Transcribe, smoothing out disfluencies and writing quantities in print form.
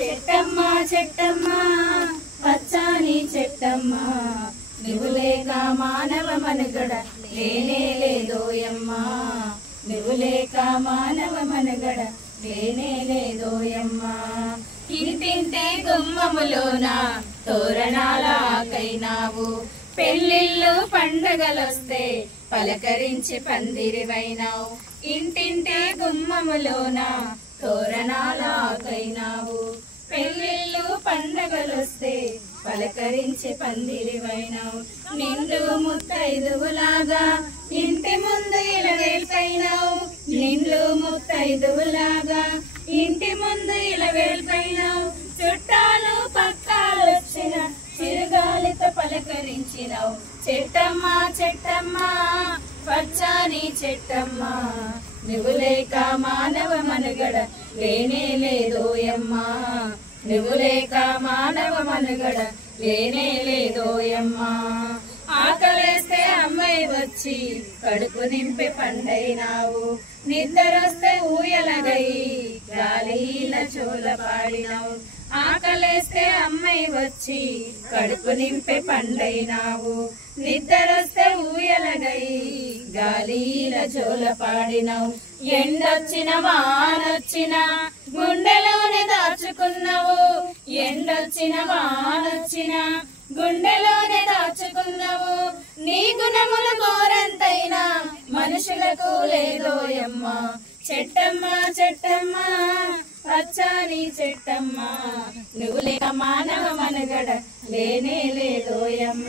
చెట్టమ్మ చెట్టమ్మ పచ్చని చెట్టమ్మ నువ్వు లేక మానవ మనుగడ లేనే లేదోయమ్మ నువ్వు లేక మానవ మనుగడ లేనే లేదోయమ్మ ఇంటింటి గుమ్మములోన తోరణాలకైనావు పెళ్ళిళ్ళు పండగలొస్తే పలకరించి పందిరివైనావు ఇంటింటి గుమ్మములోన తోరణాలకైనావు పెళ్ళిళ్ళు పండగలొస్తే పలకరించి పందిరివైనావు నిండు ముత్తైదువులాగా ఇంటి ముందు ఇలవేల్పైనావు నిండు ముత్తైదువులాగా ఇంటి ముందు ఇలవేల్పైనావు చుట్టాలు పక్కాలొచ్చిన చిరుగాలితో పలకరించినావు చెట్టమ్మ చెట్టమ్మ పచ్చని చెట్టమ్మ నువ్వు లేక మానవ మనుగడ లేనే లేదోయమ్మ నువ్వు లేక మానవ మనుగడ లేనే లేదోయమ్మ ఆకలేస్తే అమ్మాయి వచ్చి కడుపు నింపే పండైనావు నిద్రొస్తే ఊయలగై గాలిల చోల పాడినావు ఆకలేస్తే అమ్మాయి వచ్చి కడుపు నింపే పండైనావు నిద్రొస్తే ఊయలగై గాలిల చోల పాడినావు ఎండొచ్చిన వానొచ్చిన గుండెలోనే దాచుకున్నావు ఎండొచ్చిన వానొచ్చిన గుండెలోనే దాచుకున్నావు నీ గుణములు కోరంతైనా మనుషులకు లేదోయమ్మ చెట్టమ్మ చెట్టమ్మ పచ్చని చెట్టమ్మ నువ్వు లేక మానవ మనుగడ లేనే లేదోయమ్మ.